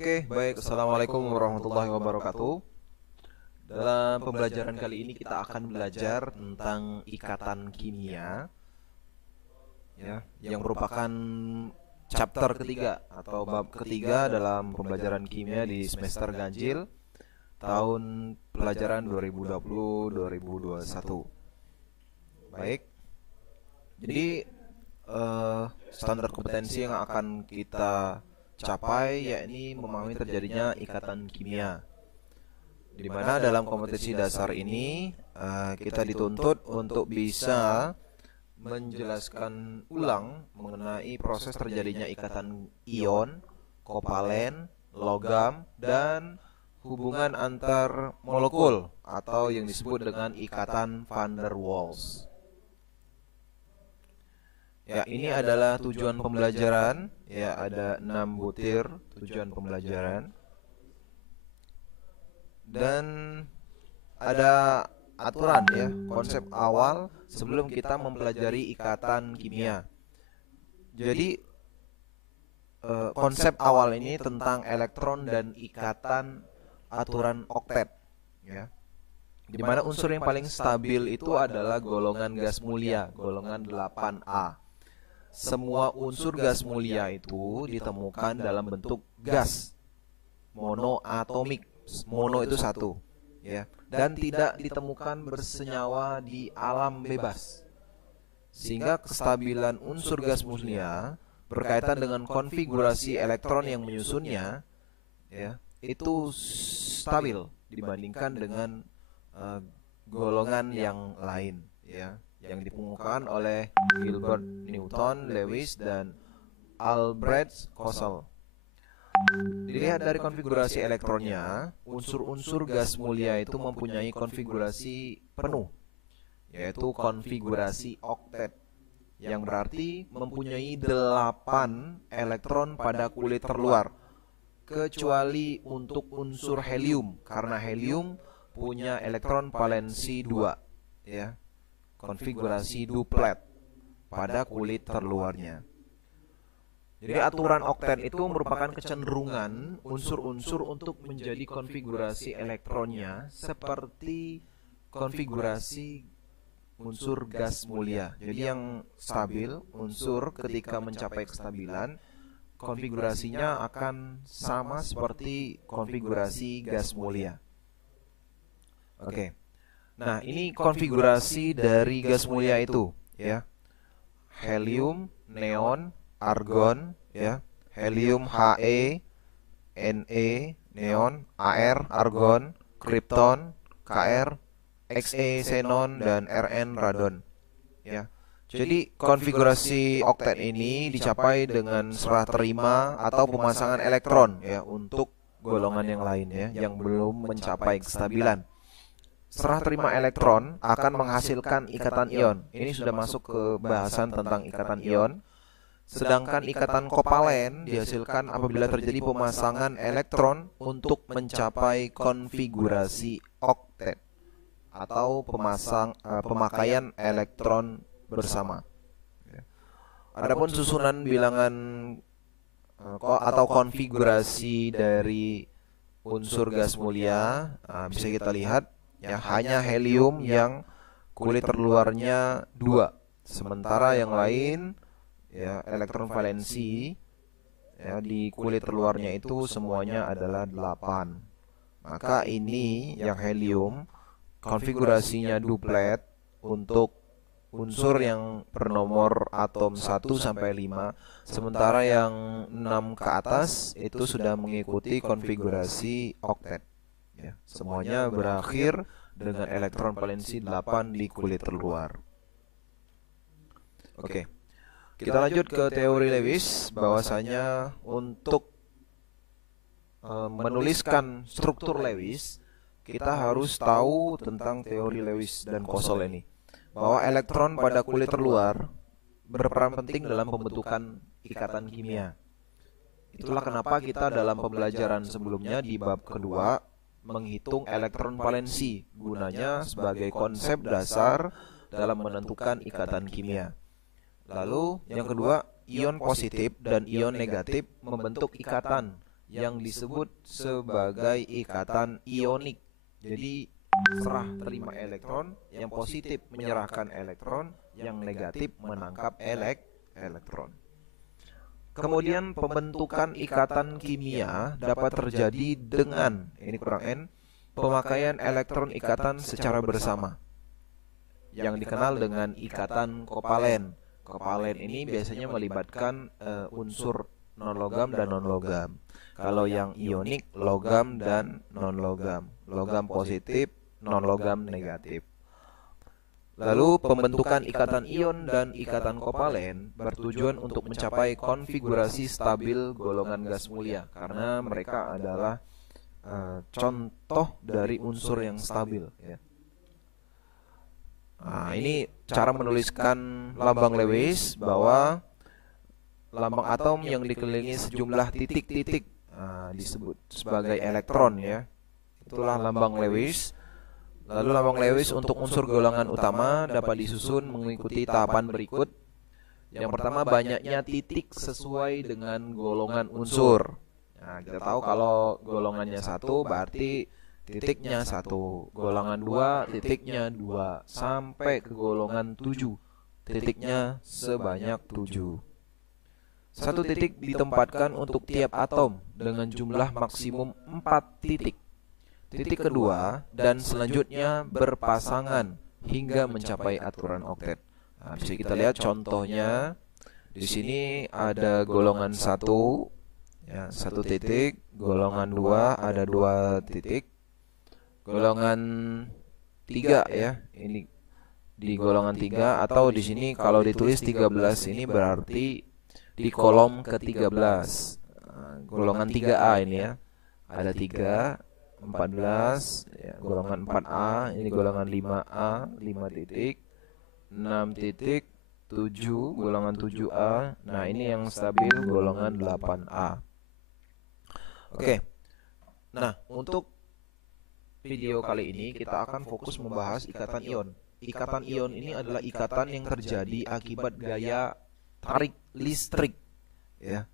Oke, baik. Assalamualaikum warahmatullahi wabarakatuh. Dalam pembelajaran kali ini kita akan belajar tentang ikatan kimia, ya, yang merupakan chapter ketiga atau bab ketiga dalam pembelajaran kimia di semester ganjil tahun pelajaran 2020-2021. Baik. Jadi standar kompetensi yang akan kita capai yakni memahami terjadinya ikatan kimia, di mana dalam kompetensi dasar ini kita dituntut untuk bisa menjelaskan ulang mengenai proses terjadinya ikatan ion, kovalen, logam, dan hubungan antar molekul atau yang disebut dengan ikatan van der Waals. Ya, ini adalah tujuan pembelajaran. Ya, ada 6 butir tujuan pembelajaran. Dan ada aturan, ya, konsep awal sebelum kita mempelajari ikatan kimia. Jadi konsep awal ini tentang elektron dan ikatan aturan oktet, ya. Di mana unsur yang paling stabil itu adalah golongan gas mulia, golongan 8A. Semua unsur gas mulia itu ditemukan dalam bentuk gas monoatomik. Mono itu satu, ya, dan tidak ditemukan bersenyawa di alam bebas. Sehingga kestabilan unsur gas mulia berkaitan dengan konfigurasi elektron yang menyusunnya, ya, itu stabil dibandingkan dengan golongan yang lain, ya, yang dikemukakan oleh Gilbert Newton, Lewis, dan Albrecht Kossel. Dilihat dari konfigurasi elektronnya, unsur-unsur gas mulia itu mempunyai konfigurasi penuh, yaitu konfigurasi oktet, yang berarti mempunyai 8 elektron pada kulit terluar, kecuali untuk unsur helium, karena helium punya elektron valensi 2, ya, konfigurasi duplet pada kulit terluarnya. Jadi aturan oktet itu merupakan kecenderungan unsur-unsur untuk menjadi konfigurasi elektronnya seperti konfigurasi unsur gas mulia. Jadi yang stabil, unsur ketika mencapai kestabilan, konfigurasinya akan sama seperti konfigurasi gas mulia. Oke. Nah, ini konfigurasi dari gas mulia itu, ya. Helium, neon, argon, ya. Helium, He, Ne, neon, Ar, argon, krypton, Kr, Xe, xenon, dan Rn, radon, ya. Jadi konfigurasi oktet ini dicapai dengan serah terima atau pemasangan elektron, ya, untuk golongan yang lain, ya, yang belum mencapai kestabilan. Serah terima elektron akan menghasilkan ikatan ion. Ini sudah masuk ke bahasan tentang ikatan ion. Sedangkan ikatan kovalen dihasilkan apabila terjadi pemasangan elektron untuk mencapai konfigurasi oktet atau pemakaian elektron bersama. Adapun susunan bilangan atau konfigurasi dari unsur gas mulia bisa kita lihat, ya, hanya helium yang kulit terluarnya 2, sementara yang lain, ya, elektron valensi, ya, di kulit terluarnya itu semuanya adalah 8. Maka ini yang helium konfigurasinya duplet untuk unsur yang bernomor atom 1 sampai 5, sementara yang 6 ke atas itu sudah mengikuti konfigurasi oktet. Ya, semuanya berakhir dengan elektron valensi 8 di kulit terluar. Oke. Kita lanjut ke teori Lewis, bahwasanya untuk menuliskan struktur Lewis, kita harus tahu tentang teori Lewis dan Kossel ini, bahwa elektron pada kulit terluar berperan penting dalam pembentukan ikatan kimia. Itulah kenapa kita dalam pembelajaran sebelumnya di bab kedua menghitung elektron valensi, gunanya sebagai konsep dasar dalam menentukan ikatan kimia. Lalu yang kedua, ion positif dan ion negatif membentuk ikatan yang disebut sebagai ikatan ionik. Jadi serah terima elektron, yang positif menyerahkan elektron, yang negatif menangkap elektron. Kemudian pembentukan ikatan kimia dapat terjadi dengan, ini kurang N, pemakaian elektron ikatan secara bersama, yang dikenal dengan ikatan kovalen. Kovalen ini biasanya melibatkan unsur non-logam dan non-logam. Kalau yang ionik, logam dan non-logam. Logam positif, non-logam negatif. Lalu pembentukan ikatan ion dan ikatan kovalen bertujuan untuk mencapai konfigurasi stabil golongan gas mulia, karena mereka adalah contoh dari unsur yang stabil, ya. Nah, ini cara menuliskan lambang Lewis, bahwa lambang atom yang dikelilingi sejumlah titik-titik disebut sebagai elektron, ya. Itulah lambang Lewis. Lalu lambang Lewis untuk unsur golongan utama dapat disusun mengikuti tahapan berikut. Yang pertama, banyaknya titik sesuai dengan golongan unsur. Nah, kita tahu kalau golongannya 1 berarti titiknya 1, golongan 2 titiknya 2, sampai ke golongan 7 titiknya sebanyak 7. Satu titik ditempatkan untuk tiap atom dengan jumlah maksimum 4 titik. Titik kedua dan selanjutnya berpasangan hingga mencapai aturan oktet. Nah, bisa kita lihat contohnya. Di sini ada golongan 1, ya, 1 titik, golongan 2 ada 2 titik, golongan 3, ya, ini di golongan 3, atau di sini kalau ditulis 13 ini berarti di kolom ke-13. Golongan 3A ini, ya. Ada 3, 14, ya, golongan 4A, ini golongan 5A, 5 titik, 6 titik, 7, golongan 7A. Nah, ini yang stabil golongan 8A. Oke. Nah, untuk video kali ini kita akan fokus membahas ikatan ion. Ikatan ion ini adalah ikatan yang terjadi akibat gaya tarik listrik, ya.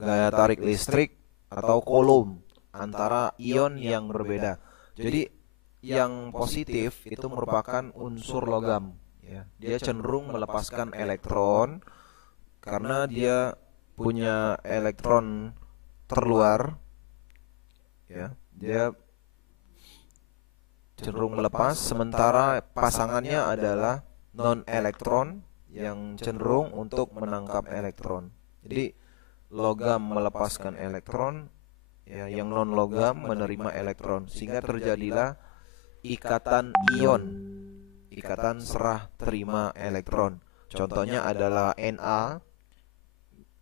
Gaya tarik listrik atau Coulomb antara ion yang berbeda. Jadi yang positif itu merupakan unsur logam, ya. Dia cenderung melepaskan elektron karena dia punya elektron terluar, ya. Dia cenderung melepas, sementara pasangannya adalah non elektron yang cenderung untuk menangkap elektron. Jadi logam melepaskan elektron, ya, yang non logam menerima elektron, sehingga terjadilah ikatan ion, ikatan serah terima elektron. Contohnya adalah Na,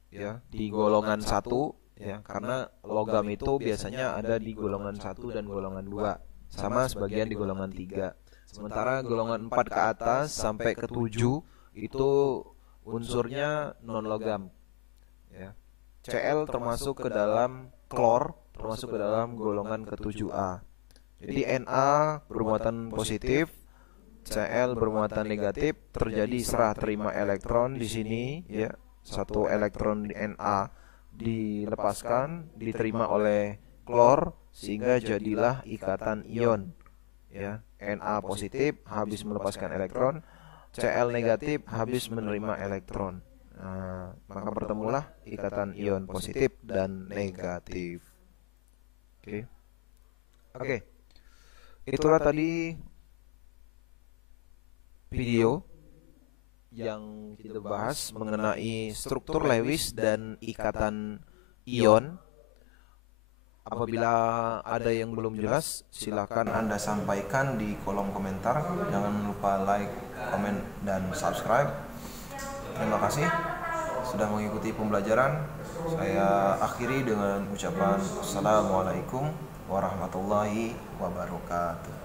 ya, di golongan 1, ya, karena logam itu biasanya ada di golongan 1 dan golongan 2, sama sebagian di golongan 3. Sementara golongan 4 ke atas sampai ke 7 itu unsurnya non logam, ya. Cl termasuk ke dalam klor, termasuk ke dalam golongan ke-7A. Jadi Na bermuatan positif, Cl bermuatan negatif, terjadi serah terima elektron di sini, ya. Satu elektron di Na dilepaskan, diterima oleh klor, sehingga jadilah ikatan ion, ya. Na positif habis melepaskan elektron, Cl negatif habis menerima elektron. Nah, maka bertemulah ikatan ion positif dan negatif. Oke. Itulah tadi video yang kita bahas mengenai struktur Lewis dan ikatan ion. Apabila ada yang belum jelas, silakan Anda sampaikan di kolom komentar. Jangan lupa like, komen, dan subscribe. Terima kasih sudah mengikuti pembelajaran. Saya akhiri dengan ucapan Assalamualaikum warahmatullahi wabarakatuh.